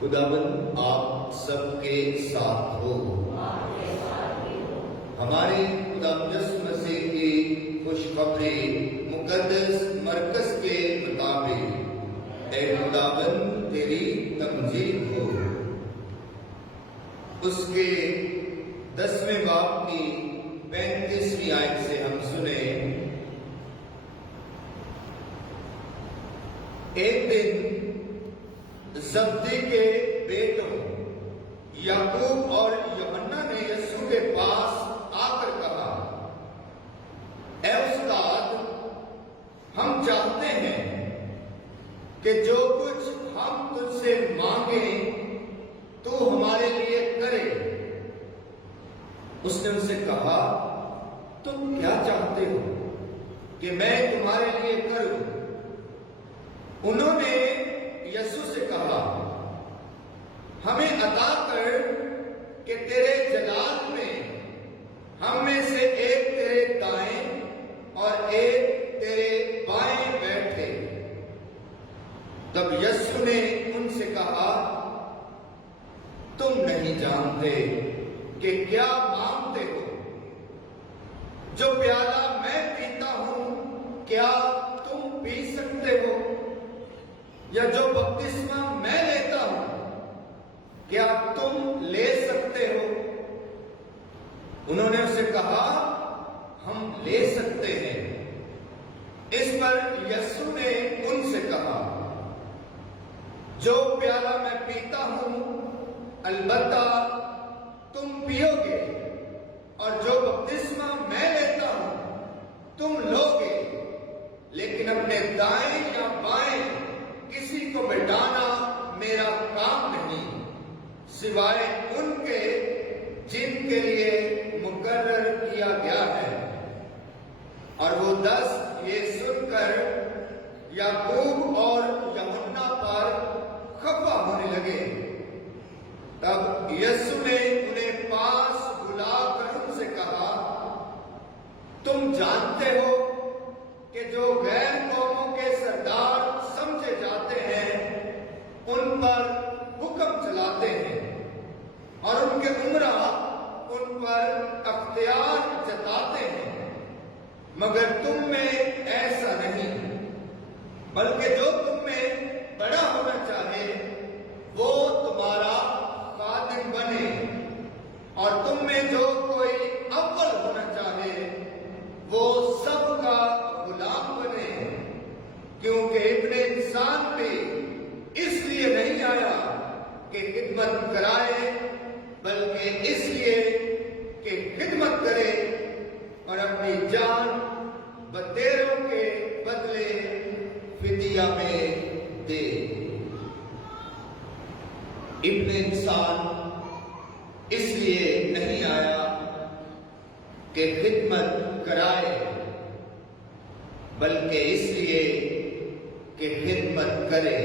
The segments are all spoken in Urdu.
خداوند آپ سب کے ساتھ ہو۔ ہمارے خدا یسوع مسیح کی خوشخبری مقدس مرکز کے مطابق اے خداوند تیری تمجید ہو۔ اس کے 10ویں باب کی 35ویں آیت سے ہم سنیں، ایک دن زبدی کے بیٹوں یعقوب اور یوحنا نے یسوع کے پاس آ کر کہا، اے استاد، ہم چاہتے ہیں کہ جو کچھ ہم تجھ سے مانگیں تو ہمارے لیے کرے۔ اس نے ان سے کہا، تم کیا چاہتے ہو کہ میں تمہارے لیے کروں؟ انہوں نے یسوع سے کہا، ہمیں عطا کر کہ تیرے جلال میں ہم میں سے ایک تیرے دائیں اور ایک تیرے بائیں بیٹھے۔ تب یسوع نے ان سے کہا، تم نہیں جانتے کہ کیا مانگتے ہو۔ جو پیالہ میں پیتا ہوں کیا تم پی سکتے ہو؟ یا جو بپتسمہ میں لیتا ہوں کیا تم لے سکتے ہو؟ انہوں نے اسے کہا، ہم لے سکتے ہیں۔ اس پر یسوع نے ان سے کہا، جو پیالہ میں پیتا ہوں البتہ تم پیو گے، اور جو بپتسمہ میں لیتا ہوں تم لو گے، لیکن اپنے دائیں یا بائیں کسی کو بٹانا میرا کام نہیں، سوائے ان کے جن کے لیے مقرر کیا گیا ہے۔ اور وہ 10 یہ سن کر یعقوب اور یوحنا پر خفا ہونے لگے۔ تب یسوع نے انہیں پاس بلا کر ان سے کہا، تم جانتے ہو کہ جو غیر قوموں کے سردار سمجھے جاتے ہیں ان پر حکم چلاتے ہیں، اور ان کے عمرا ان پر اختیار جتاتے ہیں، مگر تم میں ایسا نہیں، بلکہ جو تم میں بڑا ہونا چاہے وہ تمہارا خادم بنے، اور تم میں جو کوئی اول ہونا چاہے وہ سب کا غلام بنے، کیونکہ ابن انسان بھی اس لیے نہیں آیا کہ خدمت کرائے بلکہ اس لیے کہ خدمت کرے اور اپنی جان بتیروں کے بدلے فدیہ میں دے۔ ابن انسان اس لیے نہیں آیا کہ خدمت کرائے بلکہ اس لیے کہ خدمت کرے۔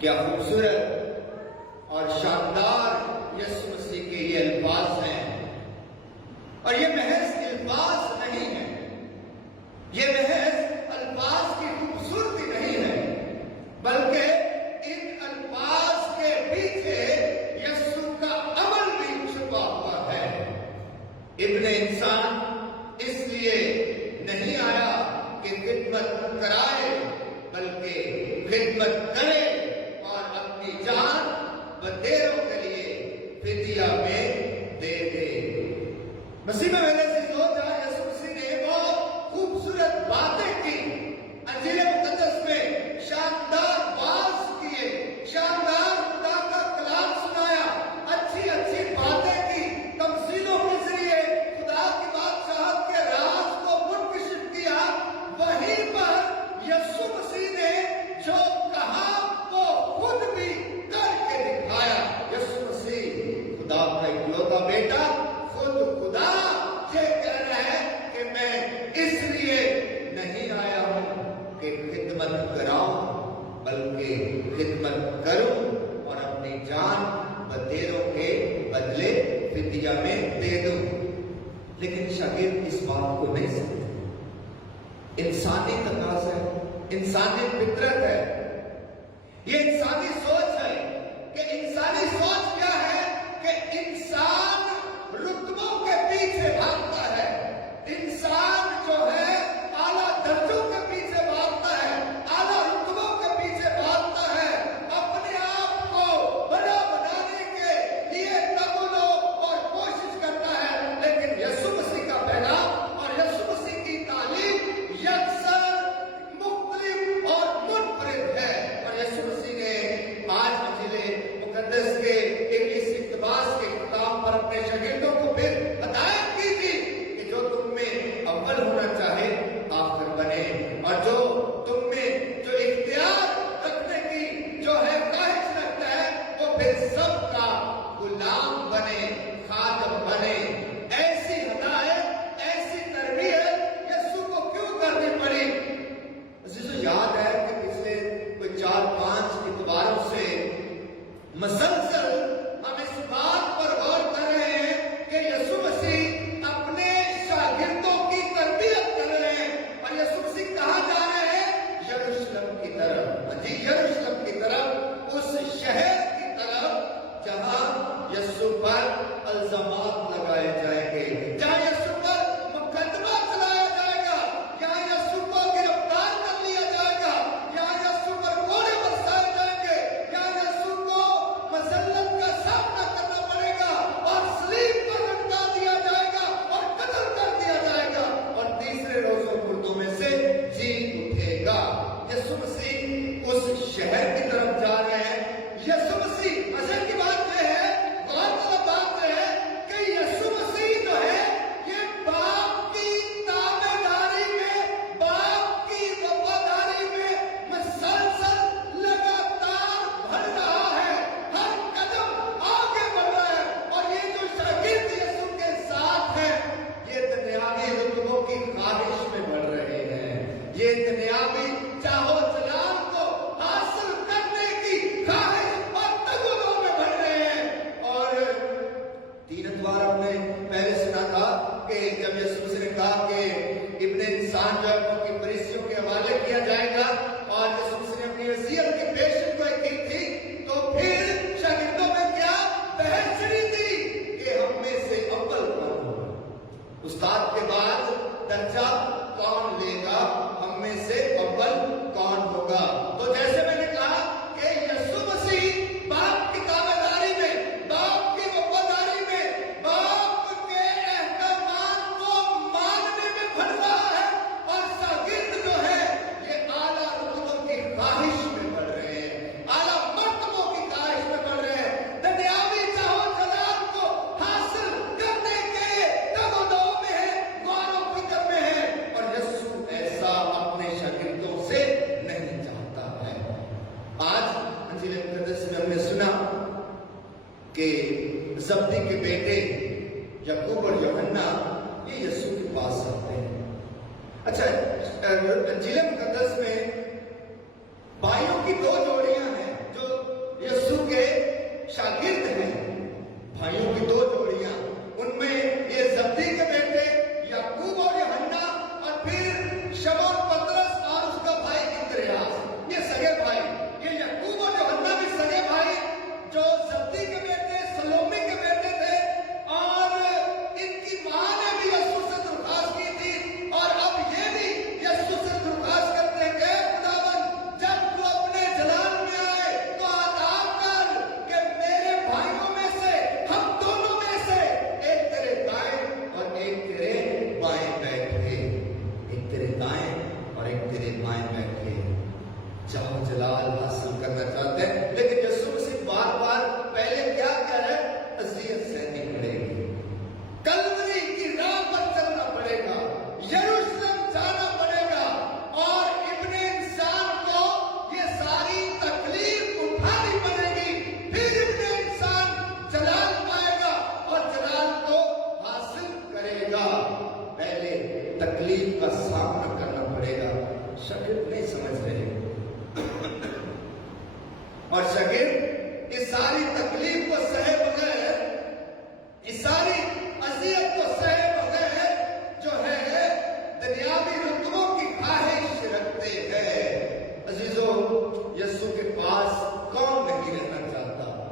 کیا خوبصورت اور شاندار یسوع مسیح کے یہ الفاظ ہیں، اور یہ محض الفاظ نہیں ہے، یہ محض الفاظ کی خوبصورتی نہیں ہے، بلکہ ان الفاظ کے پیچھے یسوع کا عمل بھی چھپا ہوا ہے۔ ابن انسان اس لیے نہیں آیا کہ خدمت کرائے بلکہ خدمت کرے اور اپنی جان بتیروں کے لیے فدیہ میں دے دے۔ مسیح میں میرے سے یسوع مسیح نے بہت خوبصورت باتیں کی، انجیل مقدس میں شاندار باز کیے، شاندار خدا کا کلام سنایا، اچھی اچھی باتیں کی، تمثیلوں کے ذریعے خدا کی بادشاہت کے راز کو منکشف کیا۔ وہیں پر یسوع مسیح نے جو کہا وہ خود بھی کر کے دکھایا۔ یسوع مسیح خدا کا اکلوتا بیٹا، خود خدا یہ کہہ رہا ہے کہ میں اس لیے نہیں آیا ہوں کہ خدمت کراؤں بلکہ خدمت کروں اور اپنی جان بتیروں کے بدلے فدیہ میں دے دوں۔ لیکن شاگرد اس بات کو نہیں سمجھتے۔ انسانی تقاضا ہے، انسانی فطرت ہے، یہ انسانی سوچ ہے کہ انسانی سوچ کیا ہے کہ انسان رتبوں کے پیچھے بھاگتا ہے، انسان جو ہے اعلیٰ درجوں کے پیچھے بھاگتا ہے، اعلیٰ رتبوں کے پیچھے بھاگتا ہے، اپنے آپ کو بڑا بنانے کے لیے تگلو اور کوشش کرتا ہے۔ لیکن یسوع مسیح کا پیغام اور یسوع مسیح کی تعلیم یکسر مختلف اور منفرد ہے۔ اور یسوع مسیح نے آج انجیل مقدس کے 21 اقتباس کے کتاب پر اپنے شاگردوں کو پھر ہدایت کی تھی کہ جو تم میں اول ہونا چاہے آخر بنے، اور جو تم میں جو اختیار رکھنے کی جو ہے خواہش رکھتا ہے وہ پھر سب کا غلام بنے، خادم بنے۔ ایسی ہدایت، ایسی تربیت یسوع کو کیوں کرنی پڑی؟ عزیزو، یاد ہے کہ پچھلے کوئی 4-5 اتواروں سے مسلسل ہم اس بات پر غور کر رہے ہیں کہ یسوع مسیح اپنے شاگردوں کی تربیت کر رہے ہیں، اور یسوع مسیح کہاں جا رہے ہیں؟ یروشلم کی طرف، جی یروشلم کی طرف، اس شہر کی طرف جہاں یسوع پر الزامات لگائے جائیں گے، جہاں یسوع پر مقدمہ چلایا جائے گا، جہاں یسوع کو گرفتار کر لیا جائے گا، جہاں یسوع پر کوڑے برسائے جائیں گے، جہاں یسوع کو مذلت کا سامنا کرنا پڑے گا اور صلیب پر لٹکا دیا جائے گا اور قتل کر دیا جائے گا، اور تیسرے روز مردوں میں سے جی اٹھے گا۔ یسوع مسیح اس شہر کی طرف جا رہے ہیں۔ یسوع مسیح، مزے کی بات یہ ہے، غور طلب بات یہ ہے کہ یسوع مسیح جو ہے یہ باپ کی تابع داری میں، باپ کی وفاداری میں مسلسل لگاتار بڑھ رہا ہے، ہر قدم آگے بڑھ رہا ہے، اور یہ جو شاگرد یسوع کے ساتھ ہیں یہ دنیاوی رتبوں کی خواہش میں بڑھ رہے ہیں، یہ دنیاوی چاہو جلال کو حاصل کرنے کی خواہش اور تگلوں میں بڑھ رہے ہیں۔ اور 3 اتوار ہم نے پہلے سنا تھا کہ جب یسوع مسیح نے کہا کہ ابن انسان جو ہے وہ کی فریسیوں کے حوالے کیا جائے گا، اور یسوع مسیح نے اپنی وصیت کی پیشن گوئی کی تھی، تو پھر شاگردوں میں کیا بحث چھڑی تھی کہ ہم میں سے اول کون ہوگا، استاد کے بعد درجہ کون لے گا، ہم میں سے اول کون ہوگا۔ تو جیسے میں نے کہا کہ یسوع مسیح باپ کی تابع داری میں، باپ کی وفاداری میں، باپ کے احکامات کو ماننے میں بڑھ رہا ہے، اور شاگرد جو ہے یہ اعلیٰ رتبوں کی خواہش میں بڑھ رہے ہیں، اعلیٰ مرتبوں کی خواہش میں بڑھ رہے ہیں، دنیاوی چاہو جلال کو حاصل کرنے کے تگو میں ہے، غور و فکر میں ہے، اور یسوع ایسا اپنے شاگردوں سے نہیں چاہتا ہے۔ آج انجیل مقدس میں ہم نے سنا کہ زبدی کے بیٹے یعقوب اور یوحنا یہ یسوع کے پاس آتے ہیں۔ اچھا، انجیل مقدس میں بھائیوں کی 2 جوڑیاں ہیں جو یسوع کے شاگرد ہیں، بھائیوں کی 2 جوڑیاں، ان میں یہ زبدی کے بیٹے یعقوب اور یوحنا، اور پھر شمعون پطرس اور اس کا بھائی اندریاس، یہ سگے بھائی، یہ یعقوب اور یوحنا بھی سگے بھائی جو زبدی کے بیٹے، سلومی کے بیٹے تھے، اور ان کی ماں نے بھی یسوع سے درخواست کی تھی، اور اب یہ بھی یسوع سے درخواست کرتے ہیں کہ خداوند جب تو اپنے جلال میں آئے تو عطا کر کہ میرے بھائیوں میں سے، ہم دونوں میں سے ایک تیرے دائیں اور ایک تیرے بائیں بیٹھے، ایک تیرے دائیں اور ایک تیرے بائیں بیٹھے۔ چاہو جلال حاصل کرنا چاہتے ہیں، لیکن یسوع مسیح بار بار پہلے کیا کہہ رہے ہیں؟ اذیت سہنی پڑے گی، کلوری کی راہ پر چلنا پڑے گا، یروشلم جانا پڑے گا، اور ابن انسان کو یہ ساری تکلیف اٹھانی پڑے گی، پھر ابن انسان جلال پائے گا اور جلال کو حاصل کرے گا۔ پہلے تکلیف کا سامنا کرنا پڑے گا۔ شاگرد نہیں سمجھ رہے، اور شاگرد اس ساری تکلیف کو سہے بغیر، اس ساری اذیت کو سہے بغیر جو ہے دنیاوی رتبوں کی خواہش رکھتے ہیں۔ عزیزو، یسوع کے پاس کون نہیں رہنا چاہتا؟